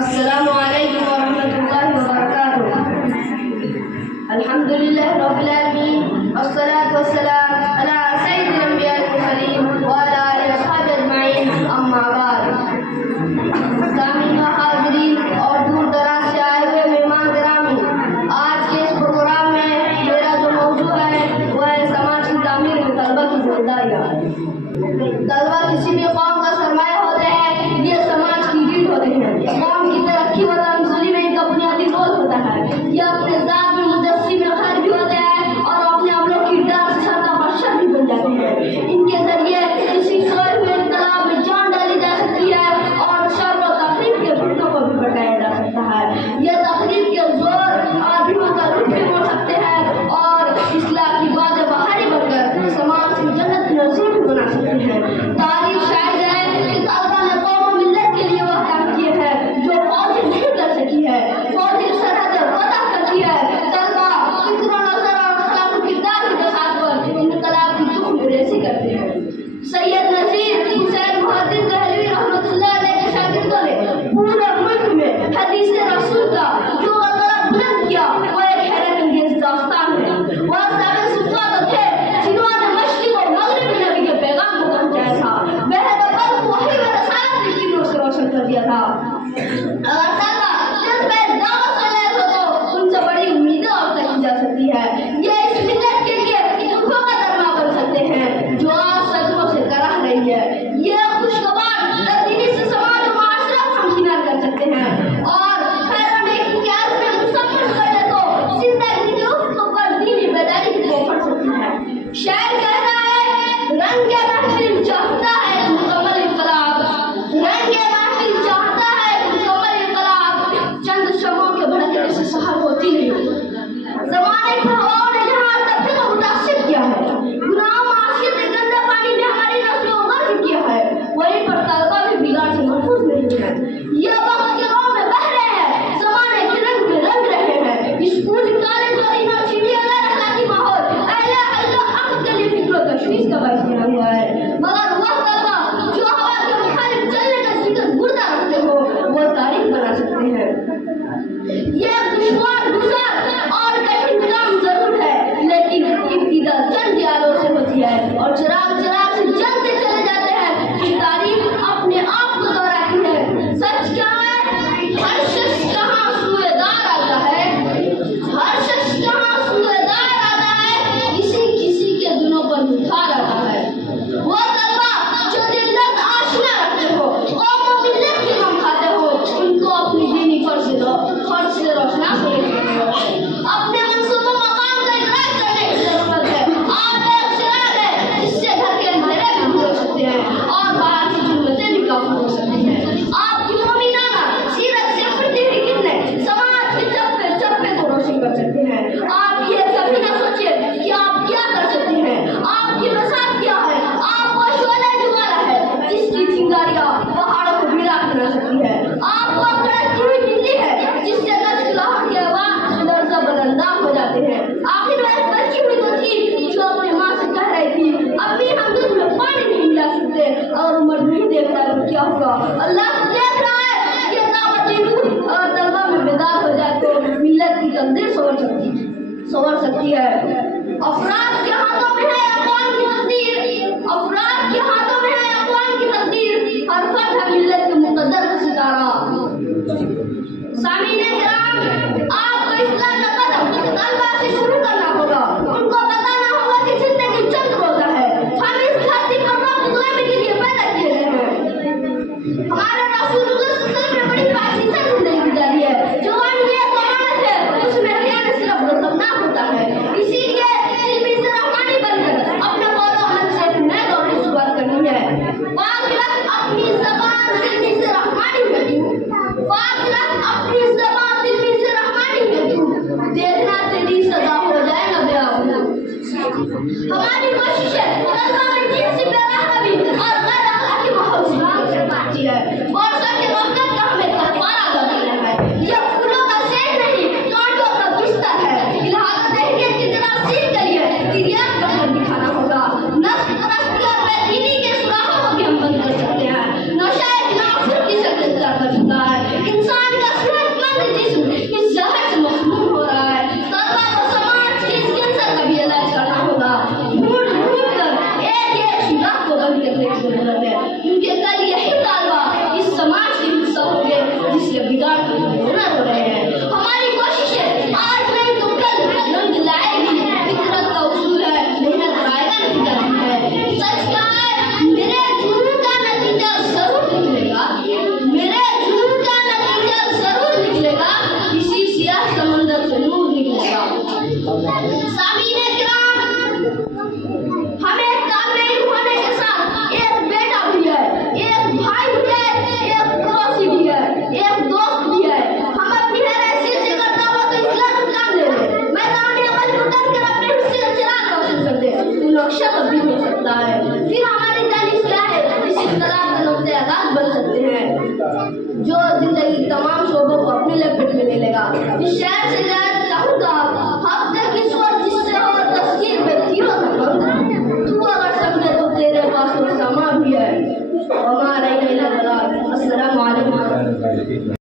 السلام علیکم ورحمۃ اللہ وبرکاتہ۔ الحمدللہ رب العالمین والصلاة والسلام علی سید الانبیاء والمرسلین وعلی آلہ وصحبہ اجمعین، اما بعد۔ سامعین و حاضرین اور دور دراز سے آئے ہوئے مہمان گرامی، آج کے اس پروگرام میں میرا جو موضوع ہے وہ ہے سماج کی تعمیر میں طلبہ کی ذمہ داریاں۔ طلبہ کسی بھی قوم کا سرمایہ ہوتے ہیں، یہ سماج کی ریڑھ ہوتے ہیں۔ قوم کی ترقی و تنزلی میں ان کا بنیادی رول ہوتا ہے۔ یہ اپنے ذات میں مجسم خیر بھی ہوتے ہیں اور اپنے عملوں کی ڈر سے سرتا بخشر بھی بن جاتے ہیں۔ ان کے ذریعے کسی سوئے ہوئے انقلاب میں جان ڈالی جا سکتی ہے اور شر و تخریب کے فتنوں کو بھی بٹایا جا سکتا ہے۔ یہ تخریب کے زور آدمیوں کا رخ بھی موڑ سکتے ہیں اور اصلاح کی باتیں بہاری بن کر سماج کی جنت نظیر بھی بنا سکتے ہیں۔ تاریخ شاہد ہے کہ طلبہ نے قوم و ملت کے لیے وہ کام کیے ہیں جو فوجی نہیں کر سکی ہے۔ فوجی سرحدیں فتح کرتی ہے۔ طلبہ فکر و نظر اور اخلاق و کردار کی بساط پر انقلاب کی تخم ریزی کرتے ہیں۔ سید نذیر حسین محدث دہلوی رحمۃ اللہ علیہ کے شاگردوں نے پورے ملک میں حدیث رسول کا جو غلطہ بلند کیا وہ ایک حیرت انگیز داستان ہے۔ وہ صاحب صفا تو تھے جنہوں نے مشرق اور مغرب میں نبی کے پیغام کو پہنچایا تھا۔ بہت بلد وحی و رسالت کی کرنوں سے روشن کر دیا تھا۔ اگر طلبہ جذبہ دعوت سے لیس ہو تو ان سے بڑی امیدیں اور کی جا سکتی ہے۔ یہ اس ملت کے لیے دکھوں کا درما بن سکتے ہیں جو آج صدموں سے کرہ رہی ہے۔ یہ خوشگوار تبدیلی سے سماج و معاشرہ کو ہمکنار کر سکتے ہیں اور خیر و نیکی کے عزم میں مستقبل کر لے تو زندگی کے افق پر دینی بیداری کی بو پڑ سکتی ہے۔ شاعر کہتا ہے رنگ محفل چاہتا ہے مکمل انقلاب، رنگ محفل چاہتا ہے مکمل انقلاب، چند شمعوں کے بھڑکنے سے سحر ہوتی نہیں۔ زمانے کی ہواؤں نے جہاں طبقے کو متاثر کیا ہے، گناہ و معصیت کے گندے پانی نے ہماری نسلوں کو غرق کیا ہے، وہیں پر طلبہ بھی بگاڑ سے محفوظ نہیں ہے۔ یہ وقت کے راہ میں بہ رہے ہیں، زمانے کے رنگ میں رنگ رہے ہیں۔ اسکول کالج اور یونیورسٹی غیر اخلاقی ماحول اہل حل و عقد کے لیے فکر و تشویش کا باعث بنا ہوا ہے، مگر وہ طلبہ جو ہوا کے مخالف چلنے کا ذکر مردہ رکھتے ہو وہ تاریخ بنا سکتے ہیں۔ یہ دشوار گزار اور کٹھن کام ضرور ہے، لیکن ابتدا چند دیالوں سے ہوتی ہے اور چراغ چراغ سے جلتے چلے جاتے ہیں۔ یہ تاریخ اپنے آپ کو دہراتی ہے۔ سچ کیا ہے؟ ہر شخص کہاں سوئے دار آتا ہے، ہر شخص کہاں سوئے دار آتا ہے، کسی کے دنوں پر نکھار آتا ہے۔ وہ طلبہ جو دل لگ آشنا رکھتے ہو، قوم و ملت کے غم کھاتے ہو، ان کو اپنی دینی فرض سے روشناس ہونے کی ضرورت ہے۔ اپنے منصوب و مقام کا ادراک کرنے کی ضرورت ہے۔ آپ ایک چراغ ہے جس سے گھر کے اندھیرے بھی دور ہو سکتے ہیں اور باہر کی ظلمتیں بھی کافی ہو سکتی ہیں۔ آپ کی مومنانہ سیرت سے اپڑتی ہوئی کرنیں سماج کے چپے چپے کو روشن کر سکتے ہیں۔ آپ یہ کبھی نہ سوچیے کہ آپ کیا کر سکتے ہیں، آپ کی بساط کیا ہے۔ آپ وہ شعلہ جوالا ہے جس کی چنگاریاں پہاڑوں کو بھیڑا بنا سکتی ہے۔ آپ وہ کڑکتی ہوئی بجلی ہے جس سے لچکلاہٹ کے بعد لرزہ بداندام ہو جاتے ہیں۔ آخر وہ ایک بچی ہوئی تو تھی جو اپنی ماں سے کہہ رہی تھی امی ہم دودھ میں پانی نہیں ملا سکتے، اور عمر نہیں دیکھ رہا ہے تو کیا ہوگا، اللہ تو دیکھ رہا ہے۔ یہ دعوتی روح اور طلبہ میں بیدار ہو جائے تو ملت کی تقدیر سنور سکتی ہے۔ افراد کے ہاتھوں میں ہے اقوام کی تقدیر، افراد کے ہاتھوں میں ہے اقوام کی تقدیر، ہر فرد ہے ملت کے مقدر کا ستارہ۔ سامعین کرام، آپ کو اصلاح کا قدم طلبہ سے شروع کرنا ہوگا۔ ان کو بتانا ہوگا کہ زندگی چند روزہ ہے، ہم اس دھرتی پر وقت گزارنے کے لیے پیدا کیے گئے ہیں۔ ہمارے رسول اللہ صلی اللہ علیہ وسلم نے بڑی پاکیزہ زندگی گزاری ہے۔ جوانی ایک امانت ہے، اس میں خیانت صرف غضبناک ہوتا ہے۔ اسی لیے علمی سے رحمانی بن کر اپنے قول و عمل سے ایک نئے دور کی شروعات کرنی ہے۔ پاک رکھ اپنی زبان علمی سے رحمانی میں دوں، پاک رکھ اپنی زبان علمی سے رحمانی میں دوں، دیکھنا تیری سزا ہو جائے نہ بے آبرو۔ ہماری کوشش ہے طلبہ میں جنسی بے رحمی اور غیر اخلاقی ماحول سے پاتی ہے۔ ورثہ کے غفلت کا ہمیں کفارہ ادا کرنا ہے۔ یہ پھولوں کا سیر نہیں، کانٹوں کا بستر ہے۔ لہٰذا تحریت کی تناسیب کے لیے تیریات کا حل دکھانا ہوگا۔ نسل پرستی اور بے دینی کے سوراخوں کو بھی ہم بند کر سکتے ہیں۔ نشہ ناصر کی جو زندگی تمام شعبوں کو اپنے لپیٹ میں لے لے گا. اس شہر سے ہدایت چاہوں گا ہفتہ کی سوچ جس سے ہو تسکین میں تیروں تک کروں گا. تو اگر سمجھے تو تیرے پاس وہ سامان بھی ہے. ہمارا السلام علیکم.